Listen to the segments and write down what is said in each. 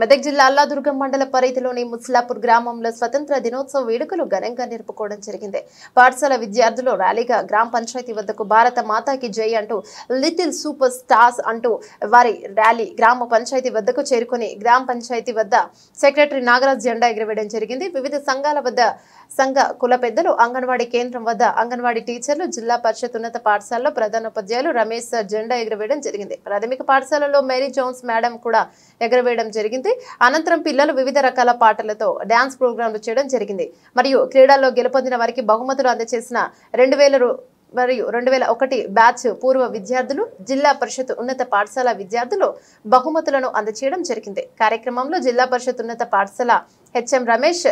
మెదక్ జిల్లా అల్లాదుర్గం మండల పరిధిలోని ముస్లాపూర్ గ్రామంలో స్వతంత్ర దినోత్సవ వేడుకలు ఘనంగా జరుపుకోవడం జరిగింది. పాఠశాల విద్యార్థులు ర్యాలీగా గ్రామ పంచాయతీ వద్దకు భారత మాతాకి జై అంటూ లిటిల్ సూపర్ స్టార్స్ అంటూ వారి ర్యాలీ గ్రామ పంచాయతీ వద్దకు చేరుకుని గ్రామ పంచాయతీ వద్ద సెక్రటరీ నాగరాజ్ జెండా ఎగురవేయడం జరిగింది. వివిధ సంఘాల వద్ద సంఘ కుల పెద్దలు, అంగన్వాడీ కేంద్రం వద్ద అంగన్వాడీ టీచర్లు, జిల్లా పరిషత్ ఉన్నత పాఠశాలలో ప్రధానోపాధ్యాయులు రమేష్ జెండా ఎగురవేయడం జరిగింది. ప్రాథమిక పాఠశాలలో మేరీ జోన్స్ మేడం కూడా ఎగురవేయడం జరిగింది. అనంతరం పిల్లలు వివిధ రకాల పాటలతో డాన్స్ ప్రోగ్రాంలు చేయడం జరిగింది. మరియు క్రీడల్లో గెలుపొందిన వారికి బహుమతులు అందజేసిన 2000 మరియు 2001 బ్యాచ్ పూర్వ విద్యార్థులు, జిల్లా పరిషత్ ఉన్నత పాఠశాల విద్యార్థులు బహుమతులను అందజేయడం జరిగింది. కార్యక్రమంలో జిల్లా పరిషత్ ఉన్నత పాఠశాల హెచ్ఎం రమేష్,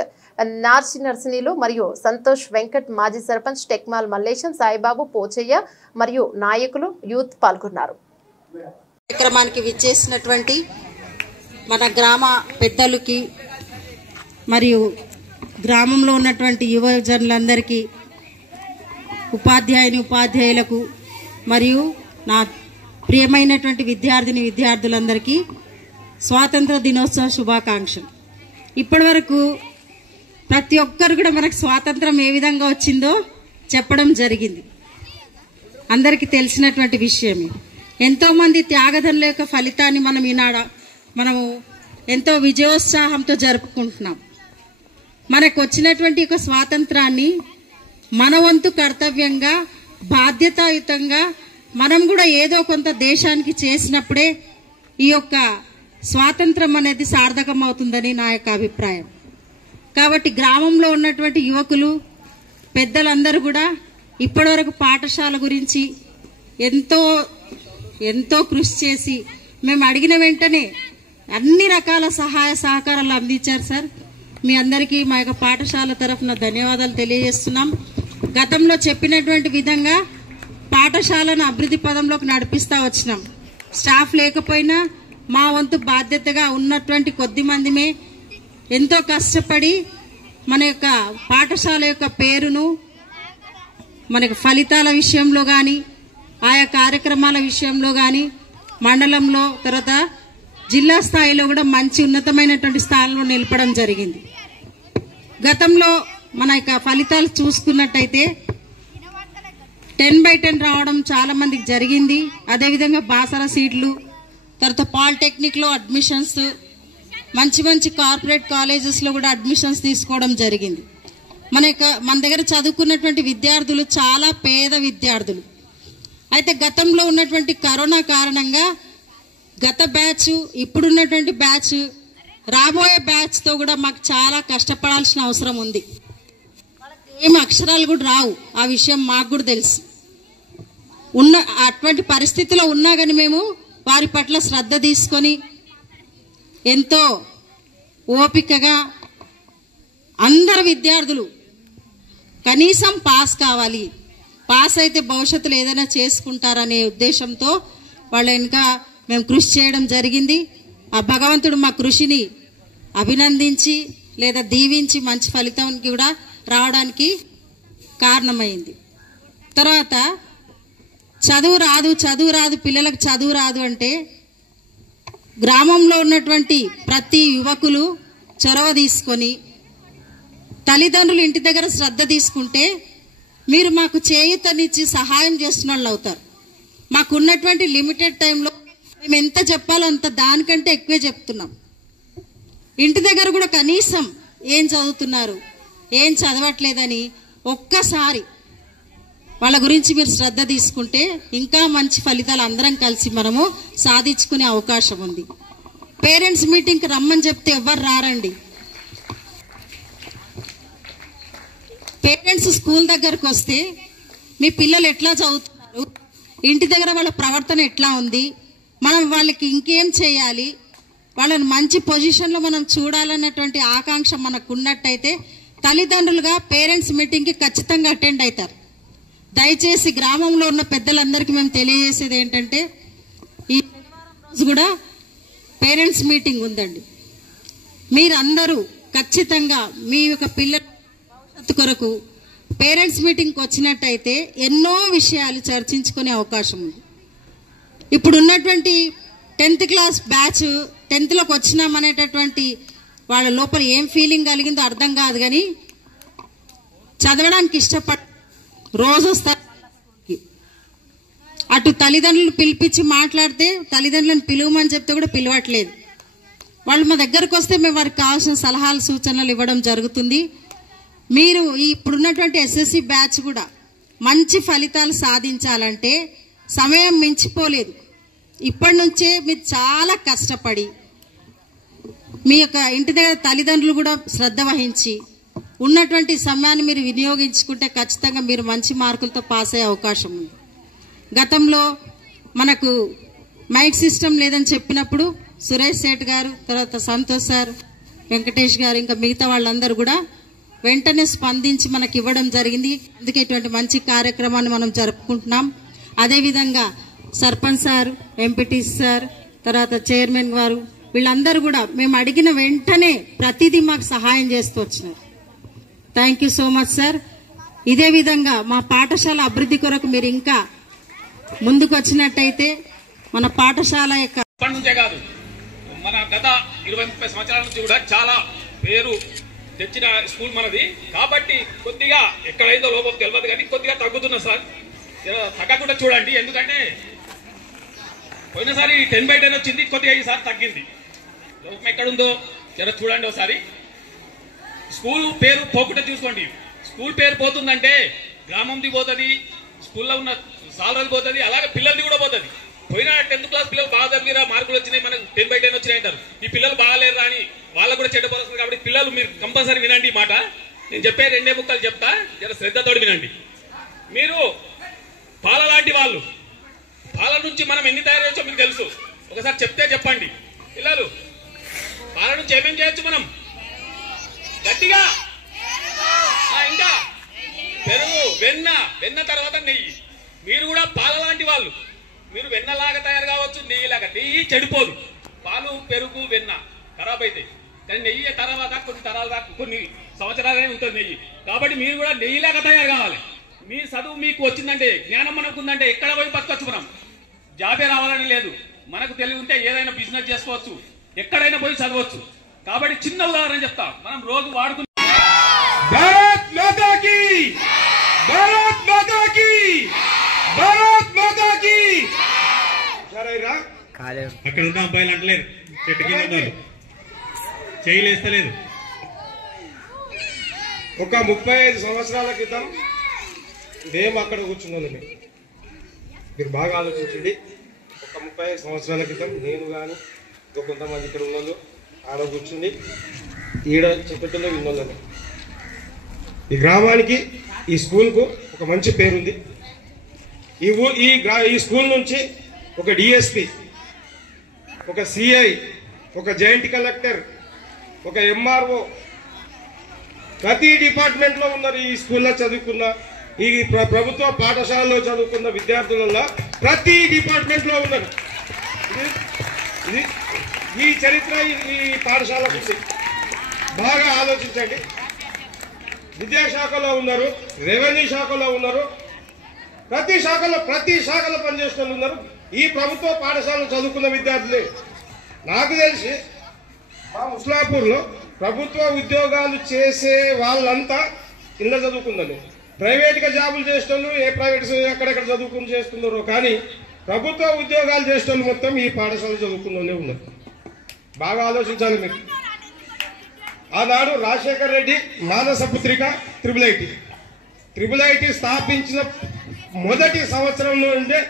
నర్సినీలు మరియు సంతోష్, వెంకట్, మాజీ సర్పంచ్ టెక్మాల్ మల్లేశం, సాయిబాబు, పోచయ్య మరియు నాయకులు, యూత్ పాల్గొన్నారు. కార్యక్రమానికి విచ్చేసినటువంటి మన గ్రామ పెద్దలకి మరియు గ్రామంలో ఉన్నటువంటి యువజనులందరికీ, ఉపాధ్యాయులకు మరియు నా ప్రియమైనటువంటి విద్యార్థులందరికీ స్వాతంత్ర దినోత్సవ శుభాకాంక్షలు. ఇప్పటి వరకు ప్రతి ఒక్కరు కూడా మనకు స్వాతంత్రం ఏ విధంగా వచ్చిందో చెప్పడం జరిగింది. అందరికీ తెలిసినటువంటి విషయమే. ఎంతో మంది త్యాగదనుల యొక్క ఫలితాన్ని మనము ఎంతో విజయోత్సాహంతో జరుపుకుంటున్నాం. మనకు వచ్చినటువంటి ఒక స్వాతంత్రాన్ని మన వంతు కర్తవ్యంగా, బాధ్యతాయుతంగా మనం కూడా ఏదో కొంత దేశానికి చేసినప్పుడే ఈ యొక్క స్వాతంత్రం అనేది సార్థకం అవుతుందని నా యొక్క అభిప్రాయం. కాబట్టి గ్రామంలో ఉన్నటువంటి యువకులు, పెద్దలందరూ కూడా ఇప్పటివరకు పాఠశాల గురించి ఎంతో కృషి చేసి మేము అడిగిన వెంటనే అన్ని రకాల సహాయ సహకారాలు అందించారు సార్. మీ అందరికీ మా యొక్క పాఠశాల తరఫున ధన్యవాదాలు తెలియజేస్తున్నాం. గతంలో చెప్పినటువంటి విధంగా పాఠశాలను అభివృద్ధి పదంలోకి నడిపిస్తా వచ్చినాం. స్టాఫ్ లేకపోయినా మా వంతు బాధ్యతగా ఉన్నటువంటి కొద్ది మందిమే ఎంతో కష్టపడి మన యొక్క పాఠశాల యొక్క పేరును, మనకు ఫలితాల విషయంలో కానీ, ఆయా కార్యక్రమాల విషయంలో కానీ, మండలంలో తర్వాత జిల్లా స్థాయిలో కూడా మంచి ఉన్నతమైనటువంటి స్థానంలో నిలపడం జరిగింది. గతంలో మన యొక్క ఫలితాలు చూసుకున్నట్టయితే 10/10 రావడం చాలా మందికి జరిగింది. అదేవిధంగా బాసర సీట్లు, తర్వాత పాలిటెక్నిక్ లో అడ్మిషన్స్, మంచి కార్పొరేట్ కాలేజెస్ లో కూడా అడ్మిషన్స్ తీసుకోవడం జరిగింది. మన దగ్గర చదువుకున్నటువంటి విద్యార్థులు చాలా పేద విద్యార్థులు. అయితే గతంలో ఉన్నటువంటి కరోనా కారణంగా గత బ్యాచ్, ఇప్పుడున్నటువంటి బ్యాచ్, రాబోయే బ్యాచ్ తో కూడా మాకు చాలా కష్టపడాల్సిన అవసరం ఉంది. ఏం అక్షరాలు కూడా రావు, ఆ విషయం మాకు కూడా తెలుసు. అటువంటి పరిస్థితిలో ఉన్నా కానీ మేము వారి పట్ల శ్రద్ధ తీసుకొని ఎంతో ఓపికగా అందరు విద్యార్థులు కనీసం పాస్ కావాలి, పాస్ అయితే భవిష్యత్తులో ఏదైనా చేసుకుంటారనే ఉద్దేశంతో వాళ్ళ వెనుక మేము కృషి చేయడం జరిగింది. ఆ భగవంతుడు మా కృషిని అభినందించి లేదా దీవించి మంచి ఫలితానికి కూడా రావడానికి కారణమైంది. తర్వాత చదువు రాదు పిల్లలకు చదువు రాదు అంటే గ్రామంలో ఉన్నటువంటి ప్రతి యువకులు చొరవ తీసుకొని తల్లిదండ్రులు ఇంటి దగ్గర శ్రద్ధ తీసుకుంటే మీరు మాకు చేయూతనిచ్చి సహాయం చేస్తున్న వాళ్ళు అవుతారు. మాకున్నటువంటి లిమిటెడ్ టైంలో మేము ఎంత చెప్పాలో అంత, దానికంటే ఎక్కువే చెప్తున్నాం. ఇంటి దగ్గర కూడా కనీసం ఏం చదువుతున్నారు, ఏం చదవట్లేదని ఒక్కసారి వాళ్ళ గురించి మీరు శ్రద్ధ తీసుకుంటే ఇంకా మంచి ఫలితాలు అందరం కలిసి మనము సాధించుకునే అవకాశం ఉంది. పేరెంట్స్ మీటింగ్కి రమ్మని చెప్తే ఎవరు రారండి. పేరెంట్స్ స్కూల్ దగ్గరకు వస్తే మీ పిల్లలు ఎట్లా చదువుతున్నారు, ఇంటి దగ్గర వాళ్ళ ప్రవర్తన ఎట్లా ఉంది, మనం వాళ్ళకి ఇంకేం చేయాలి, వాళ్ళని మంచి పొజిషన్లో మనం చూడాలన్నటువంటి ఆకాంక్ష మనకు ఉన్నట్టయితే తల్లిదండ్రులుగా పేరెంట్స్ మీటింగ్కి ఖచ్చితంగా అటెండ్ అవుతారు. దయచేసి గ్రామంలో ఉన్న పెద్దలందరికీ మేము తెలియజేసేది ఏంటంటే, ఈ రోజు కూడా పేరెంట్స్ మీటింగ్ ఉందండి. మీరందరూ ఖచ్చితంగా మీ యొక్క పిల్లల భవిష్యత్తు కొరకు పేరెంట్స్ మీటింగ్కి వచ్చినట్టయితే ఎన్నో విషయాలు చర్చించుకునే అవకాశం ఉంది. ఇప్పుడు ఉన్నటువంటి 10th క్లాస్ బ్యాచ్ 10th వచ్చినామనేటటువంటి వాళ్ళ లోపల ఏం ఫీలింగ్ కలిగిందో అర్థం కాదు, కానీ చదవడానికి ఇష్టపడ రోజు వస్తారు. అటు తల్లిదండ్రులు పిలిపించి మాట్లాడితే తల్లిదండ్రులను పిలువమని చెప్తే కూడా పిలవట్లేదు. వాళ్ళు మా దగ్గరకు వస్తే మేము వారికి కావాల్సిన సలహాలు సూచనలు ఇవ్వడం జరుగుతుంది. మీరు ఇప్పుడున్నటువంటి ఎస్ఎస్సి బ్యాచ్ కూడా మంచి ఫలితాలు సాధించాలంటే సమయం మించిపోలేదు. ఇప్పటి నుంచే మీరు చాలా కష్టపడి మీ యొక్క ఇంటి దగ్గర తల్లిదండ్రులు కూడా శ్రద్ధ వహించి ఉన్నటువంటి సమయాన్ని మీరు వినియోగించుకుంటే ఖచ్చితంగా మీరు మంచి మార్కులతో పాస్ అయ్యే అవకాశం ఉంది. గతంలో మనకు మైక్ సిస్టమ్ లేదని చెప్పినప్పుడు సురేష్ సేట్ గారు, తర్వాత సంతోష్ సార్, వెంకటేష్ గారు, ఇంకా మిగతా వాళ్ళందరూ కూడా వెంటనే స్పందించి మనకి ఇవ్వడం జరిగింది. అందుకే ఇటువంటి మంచి కార్యక్రమాన్ని మనం జరుపుకుంటున్నాం. అదేవిధంగా సర్పంచ్ సార్, ఎంపీటీ సార్, తర్వాత చైర్మన్ గారు, వీళ్ళందరూ కూడా మేము అడిగిన వెంటనే ప్రతిదీ మాకు సహాయం చేస్తూ వచ్చినారు. Thank you so much sir. ఇదే విధంగా మా పాఠశాల అభివృద్ధి కొరకు మీరు ఇంకా ముందుకు వచ్చినట్టయితే మన పాఠశాల యొక్క నుంచే కాదు, మన గత 20-30 సంవత్సరాల నుంచి కూడా చాలా పేరు తెచ్చిన స్కూల్ మనది. కాబట్టి కొద్దిగా ఎక్కడైందో లోపం తెలియదు, కానీ కొద్దిగా తగ్గుతున్నా సార్. తగ్గకుండా చూడండి, ఎందుకంటే పోయినసారి 10/10 వచ్చింది, కొద్దిగా ఈసారి తగ్గింది. లోపం ఎక్కడుందో జర చూడండి ఒకసారి. స్కూల్ పేరు పోకుండా చూసుకోండి. స్కూల్ పేరు పోతుందంటే గ్రామంది పోతుంది, స్కూల్లో ఉన్న సాలరీ పోతుంది, అలాగే పిల్లలది కూడా పోతుంది. పోయిన 10th క్లాస్ పిల్లలు బాగా చదివిరా, మార్కులు వచ్చినాయి, మనకు 10/10 వచ్చినాయి అంటారు. ఈ పిల్లలు బాగాలేరు అని వాళ్ళకు కూడా చెడ్డ పరుస్తుంది. కాబట్టి పిల్లలు మీరు కంపల్సరీ వినండి ఈ మాట. నేను చెప్పే 2 ముక్కలు చెప్తా, జర శ్రద్ధతోటి వినండి. మీరు పాల లాంటి వాళ్ళు, పాల నుంచి మనం ఎన్ని తయారు చేయొచ్చో మీకు తెలుసు. ఒకసారి చెప్తే చెప్పండి. పిల్లలు పాల నుంచి ఏమేం చేయొచ్చు మనం? గట్టిగా ఇంకా పెరుగు, వెన్న తర్వాత నెయ్యి. మీరు కూడా పాల లాంటి వాళ్ళు. మీరు వెన్నలాగా తయారు కావచ్చు, నెయ్యిలాగా. నెయ్యి చెడిపోదు. పాలు, పెరుగు, వెన్న ఖరాబ్ అవుతాయి, కానీ నెయ్యి తర్వాత కొన్ని తరాలు దాకా, కొన్ని సంవత్సరాలనే ఉంటుంది నెయ్యి. కాబట్టి మీరు కూడా నెయ్యిలాగా తయారు కావాలి. మీ చదువు మీకు వచ్చిందంటే, జ్ఞానం మనకు ఉందంటే ఎక్కడ పోయి బతకొచ్చు. మనం జాబే రావాలని లేదు. మనకు తెలివి ఉంటే ఏదైనా బిజినెస్ చేసుకోవచ్చు, ఎక్కడైనా పోయి చదవచ్చు. కాబట్టి చిన్న ఉదాహరణ చెప్తా, మనం రోజు వాడుకున్న భారత్ మాతా కీ, భారత్ మాతా కీ, భారత్ మాతా కీ. సరేరా, అక్కడ ఉన్న అబ్బాయిలు అంటలేరు, చెట్టు కింద ఉన్నారు, చేయలేస్తలేదు. ఒక 35 సంవత్సరాల క్రితం మేము అక్కడ కూర్చున్నాను. మీరు బాగా ఆలోచించండి. ఒక 35 సంవత్సరాల క్రితం నేను కానీ కొంతమంది ఇక్కడ ఉన్నోళ్ళు ఆడ కూర్చుండి ఈడ చెప్పట్లో విన్నోళ్ళని. ఈ గ్రామానికి, ఈ స్కూల్కు ఒక మంచి పేరుంది. ఈ స్కూల్ నుంచి ఒక డిఎస్పి, ఒక సిఐ, ఒక జాయింట్ కలెక్టర్, ఒక ఎంఆర్ఓ, ప్రతి డిపార్ట్మెంట్లో ఉన్నారు. ఈ స్కూల్లో చదువుకున్న, ఈ ప్రభుత్వ పాఠశాలలో చదువుకున్న విద్యార్థులలో ప్రతి డిపార్ట్మెంట్లో ఉన్నారు. ఇది ఈ చరిత్ర ఈ పాఠశాలకు ఉంది. బాగా ఆలోచించండి. విద్యాశాఖలో ఉన్నారు, రెవెన్యూ శాఖలో ఉన్నారు, ప్రతి శాఖలో పనిచేసిన వాళ్ళు ఉన్నారు. ఈ ప్రభుత్వ పాఠశాలలో చదువుకున్న విద్యార్థులే. నాకు తెలిసి మా ముస్లాపూర్లో ప్రభుత్వ ఉద్యోగాలు చేసే వాళ్ళంతా ఇలా చదువుకుందని. ప్రైవేట్గా జాబులు చేసేటోళ్ళు ఏ ప్రైవేట్ ఎక్కడెక్కడ చదువుకుని చేస్తున్నారో, కానీ ప్రభుత్వ ఉద్యోగాలు చేసేటోళ్ళు మొత్తం ఈ పాఠశాల చదువుకున్న వాళ్ళే ఉన్నారు. బాగా ఆలోచించాలి మీరు. ఆనాడు రాజశేఖర్ రెడ్డి మానసపుత్రిక ట్రిపుల్ ఐటీ స్థాపించిన మొదటి సంవత్సరం నుండే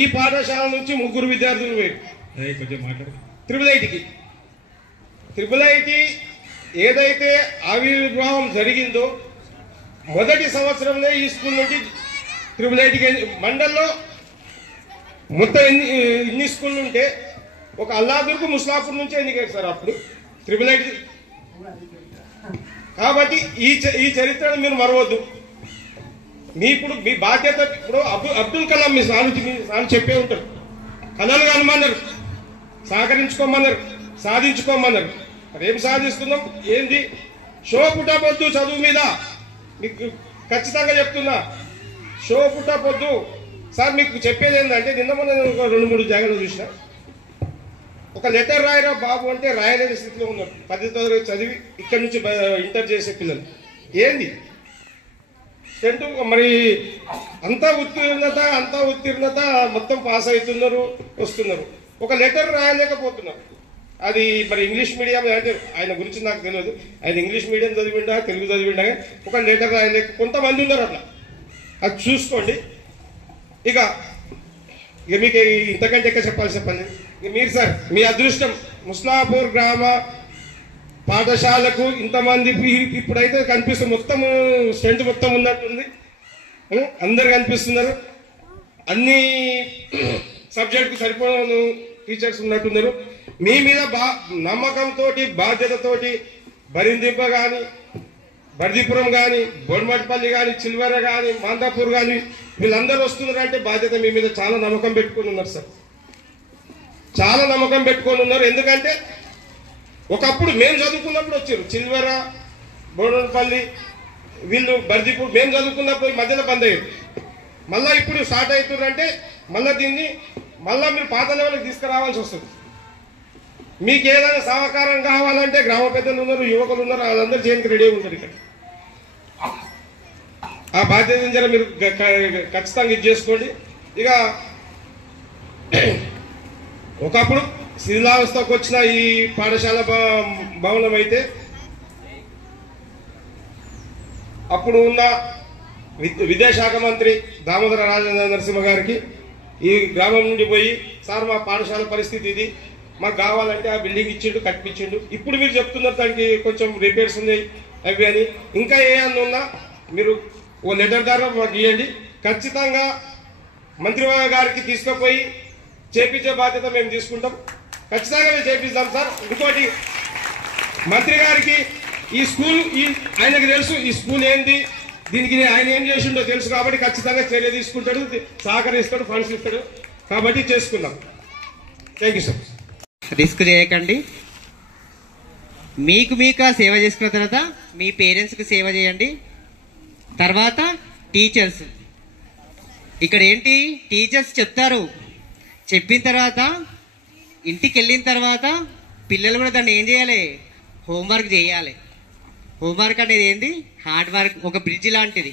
ఈ పాఠశాల నుంచి 3 విద్యార్థులు పోయారు ట్రిపుల్ ఐటీ ఏదైతే ఆవిర్భావం జరిగిందో మొదటి సంవత్సరంలో ఈ స్కూల్ నుండి ట్రిపుల్ ఐటీకి మండల్లో మొత్తం ఇన్ని స్కూళ్ళు ఉంటే ఒక అల్లాదుర్గు, ముస్లాపూర్ నుంచి ఎన్నికయ్యారు సార్ అప్పుడు ట్రిపుల్ ఐటీ. కాబట్టి ఈ చరిత్రను మీరు మరవద్దు. మీ బాధ్యత. ఇప్పుడు అబ్దుల్ కలాం మీ నాన్న చెప్పే ఉంటారు, కళలు కనమన్నారు, సహకరించుకోమన్నారు, సాధించుకోమన్నారు. మరి ఏం సాధిస్తున్నాం? ఏంది? షో పుట్టబొద్దు చదువు మీద మీకు ఖచ్చితంగా చెప్తున్నా. షో పుట్టబొద్దు సార్. మీకు చెప్పేది ఏంటంటే, నిన్న మొన్న 2-3 జాగ్రత్తలు చూసిన ఒక లెటర్ రాయరా బాబు అంటే రాయలేని స్థితిలో ఉన్నారు. 10వ తరగతి చదివి ఇక్కడి నుంచి ఇంటర్ చేసే పిల్లలు ఏంది మరి అంతా ఉత్తీర్ణత మొత్తం పాస్ అవుతున్నారు, వస్తున్నారు. ఒక లెటర్ రాయలేకపోతున్నారు. అది మరి ఇంగ్లీష్ మీడియం అంటే ఆయన గురించి నాకు తెలియదు. ఆయన ఇంగ్లీష్ మీడియం చదివిండా తెలుగు చదివిండా ఒక లెటర్ రాయలేక కొంతమంది ఉన్నారు అట్లా. అది చూసుకోండి. ఇక మీకు ఇంతకంటే ఎక్కడ చెప్పండి. మీరు సార్ మీ అదృష్టం ముస్లాపూర్ గ్రామ పాఠశాలకు ఇంతమంది ఇప్పుడైతే కనిపిస్తుంది. మొత్తం స్ట్రెంత్ మొత్తం ఉన్నట్టుంది. అందరు కనిపిస్తున్నారు. అన్ని సబ్జెక్టుకు సరిపోయిన టీచర్స్ ఉన్నట్టున్నారు. మీ మీద నమ్మకంతో బాధ్యతతోటి బరిందింప కానీ బర్దీపురం కానీ బొడ్మట్పల్లి కానీ చిల్వర కానీ మాందాపూర్ కానీ వీళ్ళందరూ వస్తున్నారంటే బాధ్యత మీ మీద చాలా నమ్మకం పెట్టుకొని ఉన్నారు సార్. చాలా నమ్మకం పెట్టుకొని ఉన్నారు. ఎందుకంటే ఒకప్పుడు మేము చదువుకున్నప్పుడు వచ్చారు చిల్వర బోడపల్లి వీళ్ళు బర్దీపూర్ మేము చదువుకున్నప్పుడు మధ్యలో బంద్ అయ్యారు. మళ్ళీ ఇప్పుడు స్టార్ట్ అవుతున్నారంటే మళ్ళీ దీన్ని మళ్ళీ మీరు పాత లెవెల్కి తీసుకురావాల్సి వస్తుంది. మీకు ఏదైనా సహకారం కావాలంటే గ్రామ పెద్దలు ఉన్నారు, యువకులు ఉన్నారు, వాళ్ళందరూ చేయడానికి రెడీ ఉంటారు. ఇక్కడ ఆ బాధ్యతను జర మీరు ఖచ్చితంగా ఇది చేసుకోండి. ఇక ఒకప్పుడు శిథిలావస్థకు వచ్చిన ఈ పాఠశాల భవనం అయితే అప్పుడు ఉన్న విద్యాశాఖ మంత్రి దామోదర రాజేంద్ర నరసింహ గారికి ఈ గ్రామం నుండి పోయి సార్ మా పాఠశాల పరిస్థితి ఇది, మాకు కావాలంటే ఆ బిల్డింగ్ ఇచ్చిండు, కట్టించిండు. ఇప్పుడు మీరు చెప్తున్నారు దానికి కొంచెం రిపేర్స్ ఉన్నాయి అవి అని. ఇంకా ఏమన్నా ఉన్నా మీరు ఓ లెటర్ ద్వారా మాకు ఇవ్వండి. ఖచ్చితంగా మంత్రి గారికి తీసుకుపోయి చేపించే బాధ్యత మేము తీసుకుంటాం. ఖచ్చితంగా మేము చేపిస్తాం సార్. ఇంకోటి మంత్రి గారికి ఈ స్కూల్ ఆయనకు తెలుసు ఈ స్కూల్ ఏంది, దీనికి ఆయన ఏం చేసిండో తెలుసు కాబట్టి ఖచ్చితంగా చర్య తీసుకుంటాడు, సహకరిస్తాడు, ఫండ్స్ ఇస్తాడు. కాబట్టి చేసుకుందాం. Thank you sir. రిస్క్ చేయకండి. మీకు సేవ చేసుకున్న తర్వాత మీ పేరెంట్స్కి సేవ చేయండి. తర్వాత టీచర్స్ ఇక్కడ ఏంటి టీచర్స్ చెప్తారు, చెప్పిన తర్వాత ఇంటికి వెళ్ళిన తర్వాత పిల్లలు కూడా దాన్ని ఏం చేయాలి, హోంవర్క్ చేయాలి. హోంవర్క్ అనేది ఏంది, హార్డ్ వర్క్, ఒక బ్రిడ్జ్ లాంటిది.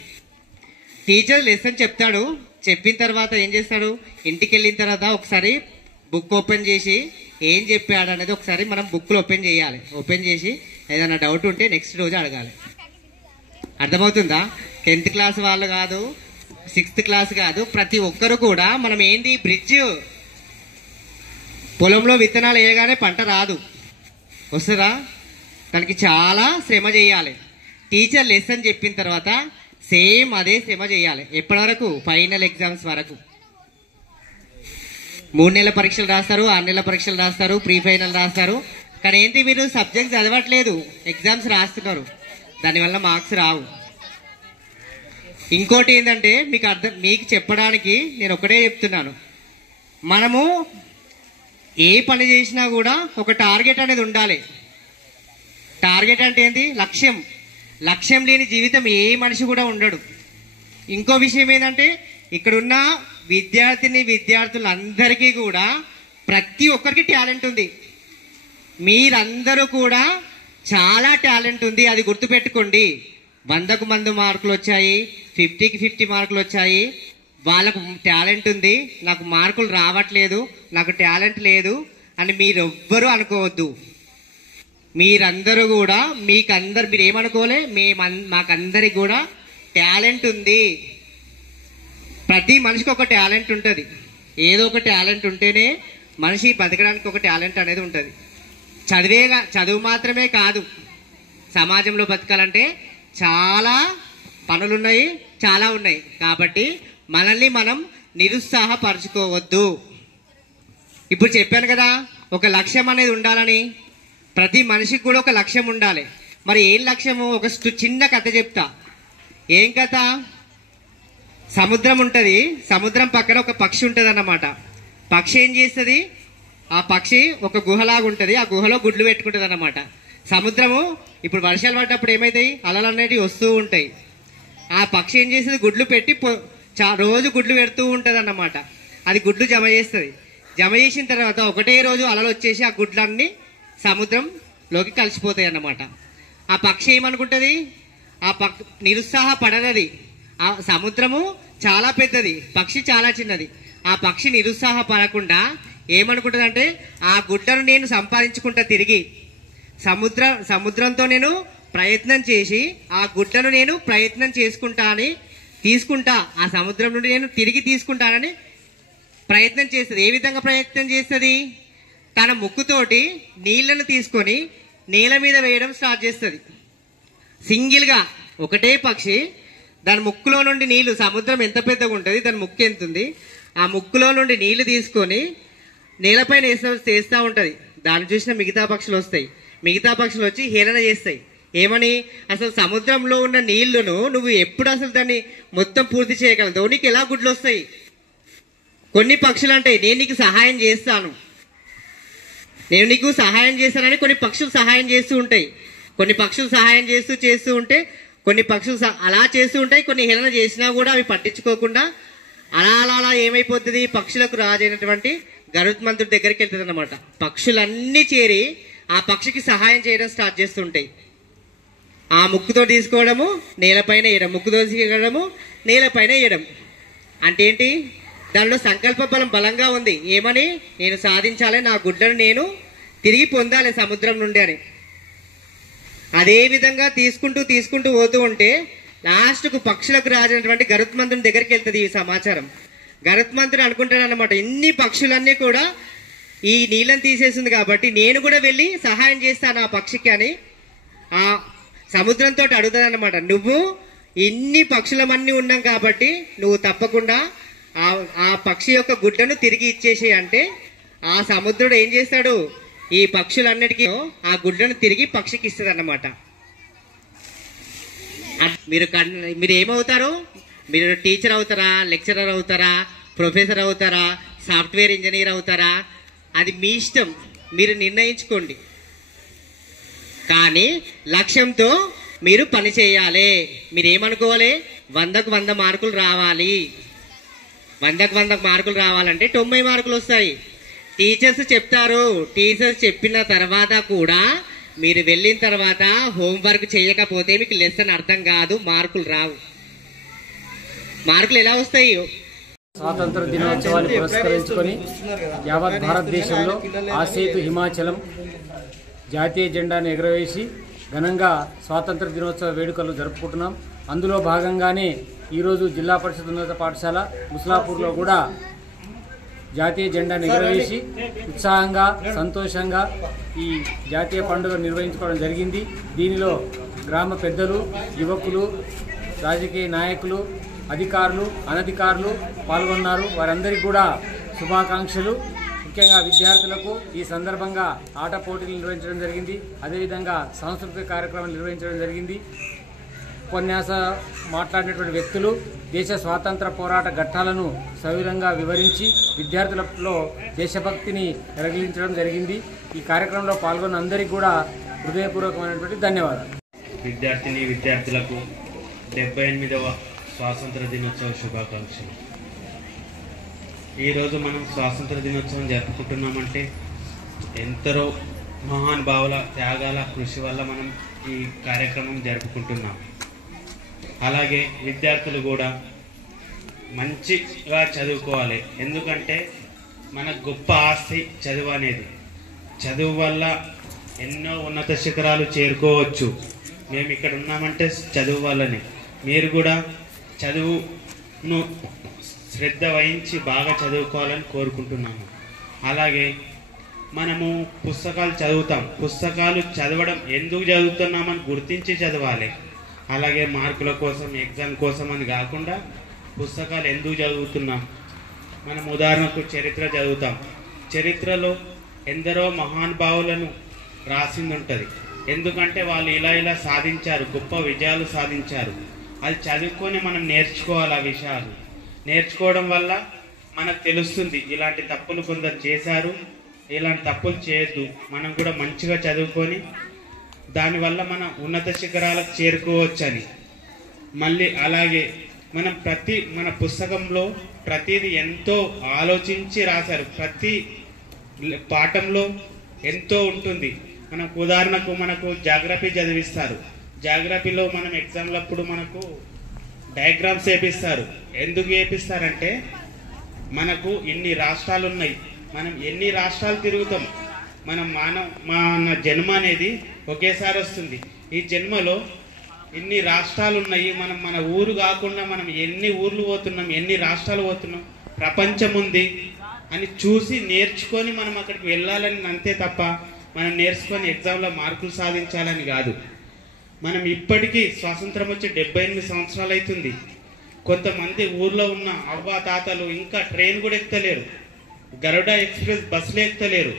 టీచర్ లెసన్ చెప్తాడు, చెప్పిన తర్వాత ఏం చేస్తాడు, ఇంటికి వెళ్ళిన తర్వాత ఒకసారి బుక్ ఓపెన్ చేసి ఏం చెప్పాడు అనేది ఒకసారి మనం బుక్లో ఓపెన్ చేయాలి. ఓపెన్ చేసి ఏదైనా డౌట్ ఉంటే నెక్స్ట్ రోజు అడగాలి. అర్థమవుతుందా? 10th క్లాస్ వాళ్ళు కాదు, 6th క్లాస్ కాదు, ప్రతి ఒక్కరు కూడా మనం ఏంది బ్రిడ్జ్. పొలంలో విత్తనాలు వేయగానే పంట రాదు, వస్తుందా? దానికి చాలా శ్రమ చేయాలి. టీచర్ లెసన్ చెప్పిన తర్వాత సేమ్ అదే శ్రమ చేయాలి. ఎప్పటి వరకు? ఫైనల్ ఎగ్జామ్స్ వరకు. 3 నెలల పరీక్షలు రాస్తారు, 6 నెలల పరీక్షలు రాస్తారు, ప్రీ ఫైనల్ రాస్తారు. కానీ ఏంటి, మీరు సబ్జెక్ట్ చదవట్లేదు, ఎగ్జామ్స్ రాస్తున్నారు, దానివల్ల మార్క్స్ రావు. ఇంకోటి ఏంటంటే మీకు చెప్పడానికి నేను ఒకటే చెప్తున్నాను, మనము ఏ పని చేసినా కూడా ఒక టార్గెట్ అనేది ఉండాలి. టార్గెట్ అంటే ఏంటి? లక్ష్యం. లక్ష్యం లేని జీవితం ఏ మనిషి కూడా ఉండడు. ఇంకో విషయం ఏంటంటే ఇక్కడున్న విద్యార్థులందరికీ కూడా ప్రతి ఒక్కరికి టాలెంట్ ఉంది. మీరందరూ కూడా చాలా టాలెంట్ ఉంది, అది గుర్తుపెట్టుకోండి. 100కు 100 మార్కులు వచ్చాయి, 50కి 50 మార్కులు వచ్చాయి, వాళ్ళకు టాలెంట్ ఉంది, నాకు మార్కులు రావట్లేదు, నాకు టాలెంట్ లేదు అని మీరెవ్వరూ అనుకోవద్దు. మీరందరూ కూడా మీరు ఏమనుకోలే, మాకందరికి కూడా టాలెంట్ ఉంది. ప్రతి మనిషికి ఒక టాలెంట్ ఉంటుంది. ఏదో ఒక టాలెంట్ ఉంటేనే మనిషి బతకడానికి ఒక టాలెంట్ అనేది ఉంటుంది. చదువు మాత్రమే కాదు, సమాజంలో బతకాలంటే చాలా పనులున్నాయి, చాలా ఉన్నాయి. కాబట్టి మనల్ని మనం నిరుత్సాహపరచుకోవద్దు. ఇప్పుడు చెప్పాను కదా, ఒక లక్ష్యం అనేది ఉండాలని. ప్రతి మనిషికి కూడా ఒక లక్ష్యం ఉండాలి. మరి ఏం లక్ష్యము? ఒక చిన్న కథ చెప్తా. ఏం కథ? సముద్రం ఉంటుంది, సముద్రం పక్కన ఒక పక్షి ఉంటుంది అన్నమాట. పక్షి ఏం చేస్తుంది? ఆ పక్షి ఒక గుహలాగా ఉంటుంది, ఆ గుహలో గుడ్లు పెట్టుకుంటుంది అన్నమాట. సముద్రము ఇప్పుడు వర్షాలు పడ్డప్పుడు ఏమైతాయి, అలలు అనేవి వస్తూ ఉంటాయి. ఆ పక్షి ఏం చేస్తుంది? గుడ్లు పెట్టి రోజు గుడ్లు పెడుతూ ఉంటుంది అన్నమాట. అది గుడ్లు జమ చేస్తుంది. జమ చేసిన తర్వాత ఒకటే రోజు అలలు వచ్చేసి ఆ గుడ్లన్నీ సముద్రంలోకి కలిసిపోతాయి అన్నమాట. ఆ పక్షి ఏమనుకుంటుంది, ఆ నిరుత్సాహపడదది. ఆ సముద్రము చాలా పెద్దది, పక్షి చాలా చిన్నది. ఆ పక్షి నిరుత్సాహపడకుండా ఏమనుకుంటుంది అంటే, ఆ గుడ్డను నేను సంపాదించుకుంటా తిరిగి సముద్రంతో నేను ప్రయత్నం చేసి ఆ గుడ్డను నేను ప్రయత్నం తీసుకుంటా, ఆ సముద్రం నుండి నేను తిరిగి తీసుకుంటానని ప్రయత్నం చేస్తుంది. ఏ విధంగా ప్రయత్నం చేస్తుంది? తన ముక్కుతోటి నీళ్లను తీసుకొని నేల మీద వేయడం స్టార్ట్ చేస్తుంది. సింగిల్ గా ఒకటే పక్షి దాని ముక్కులో నుండి నీళ్లు, సముద్రం ఎంత పెద్దగా ఉంటుంది, దాని ముక్కు ఎంత ఉంది, ఆ ముక్కులో నుండి నీళ్లు తీసుకొని నేలపైన వేస్తూ ఉంటది. దాన్ని చూసిన మిగతా పక్షులు వస్తాయి. మిగతా పక్షులు వచ్చి హేళన చేస్తాయి. ఏమని? అసలు సముద్రంలో ఉన్న నీళ్లను నువ్వు ఎప్పుడు అసలు దాన్ని మొత్తం పూర్తి చేయగలవు, నీకు ఎలా గుడ్లు వస్తాయి? కొన్ని పక్షులు అంటే నేను నీకు సహాయం చేస్తానని కొన్ని పక్షులు సహాయం చేస్తూ ఉంటాయి. కొన్ని పక్షులు సహాయం చేస్తూ ఉంటే కొన్ని పక్షులు అలా చేస్తూ ఉంటాయి. కొన్ని హేళన చేసినా కూడా అవి పట్టించుకోకుండా అలా ఏమైపోతుంది, పక్షులకు రాజైనటువంటి గరుత్మంతుడి దగ్గరికి వెళ్తుంది అనమాట. పక్షులన్నీ చేరి ఆ పక్షికి సహాయం చేయడం స్టార్ట్ చేస్తుంటాయి. ఆ ముక్కుతో తీసుకోవడము, నేలపైన వేయడం, ముక్కుతో తీసుకోవడము, నేలపైన వేయడం. అంటే ఏంటి? దానిలో సంకల్ప బలం బలంగా ఉంది. ఏమని? నేను సాధించాలి, నా గుడ్డను నేను తిరిగి పొందాలి సముద్రం నుండి అని. అదే విధంగా తీసుకుంటూ పోతూ ఉంటే లాస్ట్కు పక్షులకు రాజైనటువంటి గరుత్మంతుని దగ్గరికి వెళ్తుంది ఈ సమాచారం. గరుత్మంతుడు అనుకుంటాడు అనమాట, ఇన్ని పక్షులన్నీ కూడా ఈ నీళ్ళని తీసేసింది కాబట్టి నేను కూడా వెళ్ళి సహాయం చేస్తాను ఆ పక్షికి అని ఆ సముద్రంతో అడుగుతుంది అనమాట. నువ్వు ఇన్ని పక్షులమన్నీ ఉన్నాం కాబట్టి నువ్వు తప్పకుండా ఆ పక్షి యొక్క గుడ్డను తిరిగి ఇచ్చేసి అంటే ఆ సముద్రుడు ఏం చేస్తాడు, ఈ పక్షులన్నిటికీ ఆ గుడ్డను తిరిగి పక్షికి ఇస్తుంది అన్నమాట. మీరు ఏమవుతారు? మీరు టీచర్ అవుతారా, లెక్చరర్ అవుతారా, ప్రొఫెసర్ అవుతారా, సాఫ్ట్వేర్ ఇంజనీర్ అవుతారా, అది మీ ఇష్టం, మీరు నిర్ణయించుకోండి. కానీ లక్ష్యంతో మీరు పని చేయాలి. మీరు ఏమనుకోవాలి? 100కు 100 మార్కులు రావాలి. 100కు 100 మార్కులు రావాలంటే 90 మార్కులు వస్తాయి. టీచర్స్ చెప్తారు. టీచర్స్ చెప్పిన తర్వాత కూడా మీరు వెళ్ళిన తర్వాత హోంవర్క్ చేయకపోతే మీకు లెసన్ అర్థం కాదు, మార్కులు రావు. మార్కులు ఎలా వస్తాయి? స్వాతంత్ర దినోత్సవాన్ని పురస్కరించుకొని యావత్ భారతదేశంలో ఆసేతు హిమాచలం జాతీయ జెండాను ఎగురవేసి ఘనంగా స్వాతంత్ర దినోత్సవ వేడుకలు జరుపుకుంటున్నాం. అందులో భాగంగానే ఈరోజు జిల్లా పరిషత్ ఉన్నత పాఠశాల ముస్లాపూర్లో కూడా జాతీయ జెండాను ఎగురవేసి ఉత్సాహంగా సంతోషంగా ఈ జాతీయ పండుగ నిర్వహించుకోవడం జరిగింది. దీనిలో గ్రామ పెద్దలు, యువకులు, రాజకీయ నాయకులు, అధికారులు, అనధికారులు పాల్గొన్నారు. వారందరికీ కూడా శుభాకాంక్షలు. ముఖ్యంగా విద్యార్థులకు ఈ సందర్భంగా ఆట పోటీలు నిర్వహించడం జరిగింది. అదేవిధంగా సాంస్కృతిక కార్యక్రమాలు నిర్వహించడం జరిగింది. ఉపన్యాస మాట్లాడినటువంటి వ్యక్తులు దేశ స్వాతంత్ర పోరాట ఘట్టాలను సవివరంగా వివరించి విద్యార్థులలో దేశభక్తిని రగిలించడం జరిగింది. ఈ కార్యక్రమంలో పాల్గొన్న అందరికీ కూడా హృదయపూర్వకమైనటువంటి ధన్యవాదాలు. విద్యార్థులకు 78వ స్వాతంత్ర దినోత్సవ శుభాకాంక్షలు. ఈరోజు మనం స్వాతంత్ర దినోత్సవం జరుపుకుంటున్నామంటే ఎందరో మహానుభావుల త్యాగాల కృషి వల్ల మనం ఈ కార్యక్రమం జరుపుకుంటున్నాం. అలాగే విద్యార్థులు కూడా మంచిగా చదువుకోవాలి. ఎందుకంటే మన గొప్ప ఆస్తి చదువు అనేది. చదువు వల్ల ఎన్నో ఉన్నత శిఖరాలు చేరుకోవచ్చు. మేము ఇక్కడ ఉన్నామంటే చదువు వల్లనే. మీరు కూడా చదువును శ్రద్ధ వహించి బాగా చదువుకోవాలని కోరుకుంటున్నాము. అలాగే మనము పుస్తకాలు చదువుతాం. పుస్తకాలు చదవడం ఎందుకు చదువుతున్నామని గుర్తించి చదవాలి. అలాగే మార్కుల కోసం, ఎగ్జామ్ కోసం అని కాకుండా పుస్తకాలు ఎందుకు చదువుతున్నాం. మనం ఉదాహరణకు చరిత్ర చదువుతాం. చరిత్రలో ఎందరో మహానుభావులను రాసింది ఉంటుంది. ఎందుకంటే వాళ్ళు ఇలా సాధించారు, గొప్ప విజయాలు సాధించారు. అది చదువుకొని మనం నేర్చుకోవాలి. ఆ విషయాలు నేర్చుకోవడం వల్ల మనకు తెలుస్తుంది ఇలాంటి తప్పులు కొందరు చేశారు, ఇలాంటి తప్పులు చేయొద్దు. మనం కూడా మంచిగా చదువుకొని దానివల్ల మనం ఉన్నత శిఖరాలకు చేరుకోవచ్చని. మళ్ళీ అలాగే మనం మన పుస్తకంలో ప్రతిదీ ఎంతో ఆలోచించి రాశారు. ప్రతి పాఠంలో ఎంతో ఉంటుంది. మనకు ఉదాహరణకు మనకు జాగ్రఫీ చదివిస్తారు. జాగ్రఫీలో మనం ఎగ్జామ్లప్పుడు మనకు డయాగ్రామ్స్ వేపిస్తారు. ఎందుకు వేపిస్తారంటే మనకు ఇన్ని రాష్ట్రాలు ఉన్నాయి, మనం ఎన్ని రాష్ట్రాలు తిరుగుతాం, మన జన్మ అనేది ఒకేసారి వస్తుంది. ఈ జన్మలో ఇన్ని రాష్ట్రాలు ఉన్నాయి, మన ఊరు కాకుండా మనం ఎన్ని ఊర్లు పోతున్నాం, ఎన్ని రాష్ట్రాలు పోతున్నాం, ప్రపంచం ఉంది అని చూసి నేర్చుకొని మనం అక్కడికి వెళ్ళాలని అంతే తప్ప మనం నేర్చుకొని ఎగ్జామ్లో మార్కులు సాధించాలని కాదు. మనం ఇప్పటికీ స్వాతంత్రం వచ్చి 78 సంవత్సరాలు అవుతుంది. కొంతమంది ఊర్లో ఉన్న అవ్వ తాతలు ఇంకా ట్రైన్ కూడా ఎక్కుతలేరు, గరుడ ఎక్స్ప్రెస్ బస్సులు ఎక్కుతలేరు.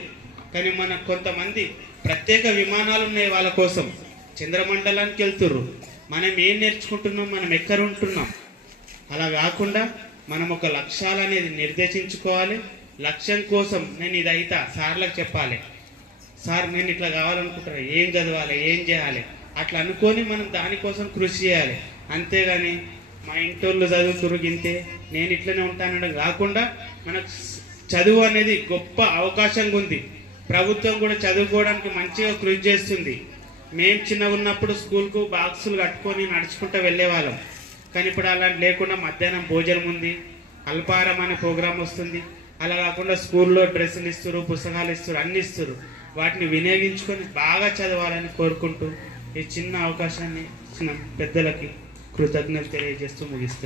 కానీ మన కొంతమంది ప్రత్యేక విమానాలు ఉన్నాయి వాళ్ళ కోసం, చంద్రమండలానికి వెళ్తుర్రు. మనం ఏం నేర్చుకుంటున్నాం, మనం ఎక్కడ ఉంటున్నాం. అలా కాకుండా మనం ఒక లక్ష్యాలు అనేది నిర్దేశించుకోవాలి. లక్ష్యం కోసం నేను ఇది అయితా సార్లకు చెప్పాలి, సార్ నేను ఇట్లా కావాలనుకుంటాను, ఏం చదవాలి, ఏం చేయాలి, అట్లా అనుకొని మనం దానికోసం కృషి చేయాలి. అంతేగాని మా ఇంటోళ్ళు చదువుతురు గింతే నేను ఇట్లనే ఉంటానడం కాకుండా మనకు చదువు అనేది గొప్ప అవకాశంగా ఉంది. ప్రభుత్వం కూడా చదువుకోవడానికి మంచిగా కృషి చేస్తుంది. మేము చిన్నగా ఉన్నప్పుడు స్కూల్కు బాక్సులు కట్టుకొని నడుచుకుంటూ వెళ్ళేవాళ్ళం. కానీ ఇప్పుడు అలాంటి లేకుండా మధ్యాహ్నం భోజనం ఉంది, అల్పాహారం అనే ప్రోగ్రాం వస్తుంది. అలా కాకుండా స్కూల్లో డ్రెస్సులు ఇస్తారు, పుస్తకాలు ఇస్తారు, అన్ని ఇస్తారు. వాటిని వినియోగించుకొని బాగా చదవాలని కోరుకుంటూ ఈ చిన్న అవకాశాన్ని ఇచ్చిన పెద్దలకి కృతజ్ఞతలు తెలియజేస్తూ ముగిస్తున్నాను.